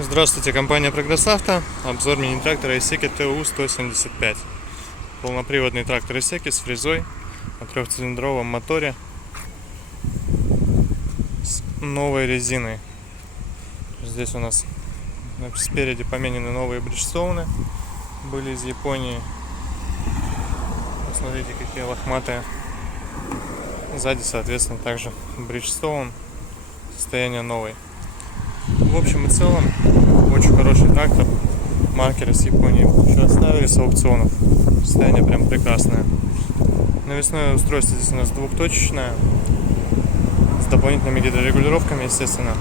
Здравствуйте, компания Прогресс Авто. Обзор мини-трактора Исеки ТУ-175. Полноприводный трактор Исеки с фрезой на трехцилиндровом моторе с новой резиной. Здесь у нас спереди поменены новые бриджстоуны, были из Японии. Посмотрите, какие лохматые. Сзади, соответственно, также бриджстоун, состояние новой. В общем и целом, очень хороший трактор. Маркеры с Японии еще оставили с аукционов. Состояние прям прекрасное. Навесное устройство здесь у нас двухточечное, с дополнительными гидрорегулировками, естественно.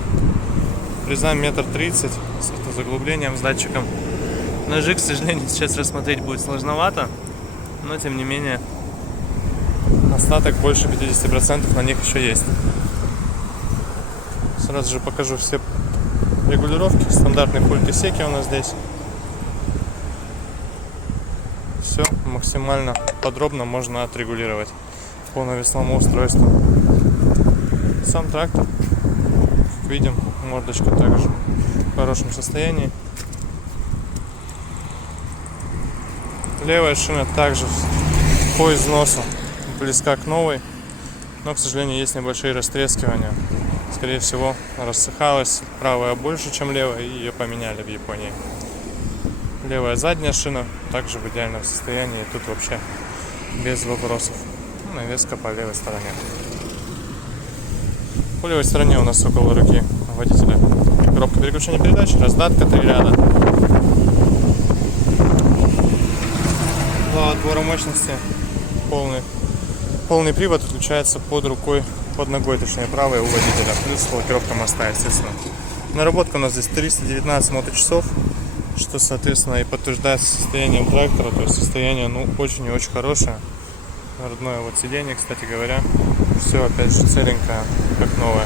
Фреза 1,30 м с автозаглублением, с датчиком. Ножи, к сожалению, сейчас рассмотреть будет сложновато, но тем не менее остаток больше 50% на них еще есть. Сразу же покажу все регулировки. Стандартный пульт Исеки у нас здесь. Все максимально подробно можно отрегулировать по навесному устройству. Сам трактор, видим, мордочка также в хорошем состоянии. Левая шина также по износу близка к новой, но, к сожалению, есть небольшие растрескивания. Скорее всего, рассыхалась правая больше, чем левая, и ее поменяли в Японии. Левая задняя шина также в идеальном состоянии, тут вообще без вопросов. Навеска по левой стороне. По левой стороне у нас около руки водителя коробка переключения передач, раздатка 3 ряда. Два отбора мощности, полный привод отключается под рукой, под ногой, точнее правой у водителя, плюс блокировка моста, естественно. Наработка у нас здесь 319 моточасов, что, соответственно, и подтверждается состоянием трактора, то есть состояние, очень и очень хорошее. Родное вот сиденье, кстати говоря, все опять же целенькое, как новое.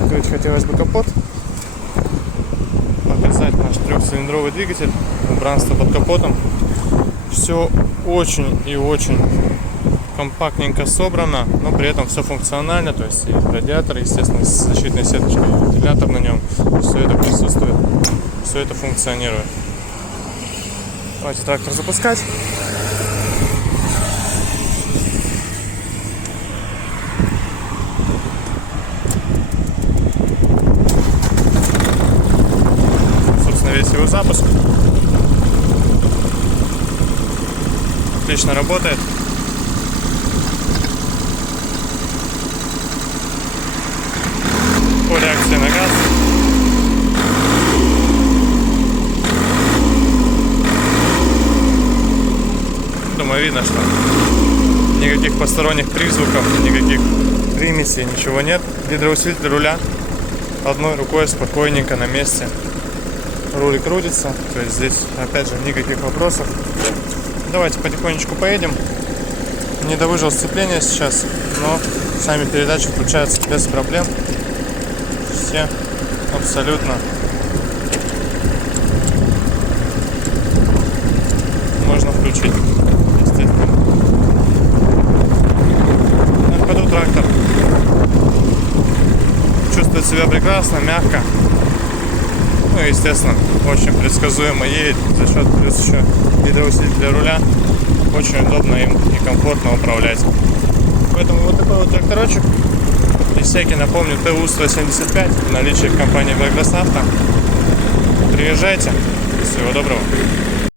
Открыть хотелось бы капот, показать наш трехцилиндровый двигатель, убранство под капотом. Все очень и очень компактненько собрано, но при этом все функционально, то есть и радиатор, естественно, с защитной сеточкой, и вентилятор на нем, все это присутствует, все это функционирует. Давайте трактор запускать. Собственно, весь его запуск. Отлично работает. По реакции на газ. Думаю, видно, что никаких посторонних призвуков, никаких примесей, ничего нет. Гидроусилитель руля одной рукой спокойненько на месте. Руль крутится, то есть здесь опять же никаких вопросов. Давайте потихонечку поедем. Не довыжил сцепление сейчас, но сами передачи включаются без проблем. Все абсолютно можно включить, естественно. На ходу трактор чувствует себя прекрасно, мягко. Естественно, очень предсказуемо едет за счет плюс еще гидроусилителя руля. Очень удобно им и комфортно управлять. Поэтому вот такой вот тракторочек Исеки, напомню, ТУ-175 в наличии в компании Прогресс Авто. Приезжайте. Всего доброго.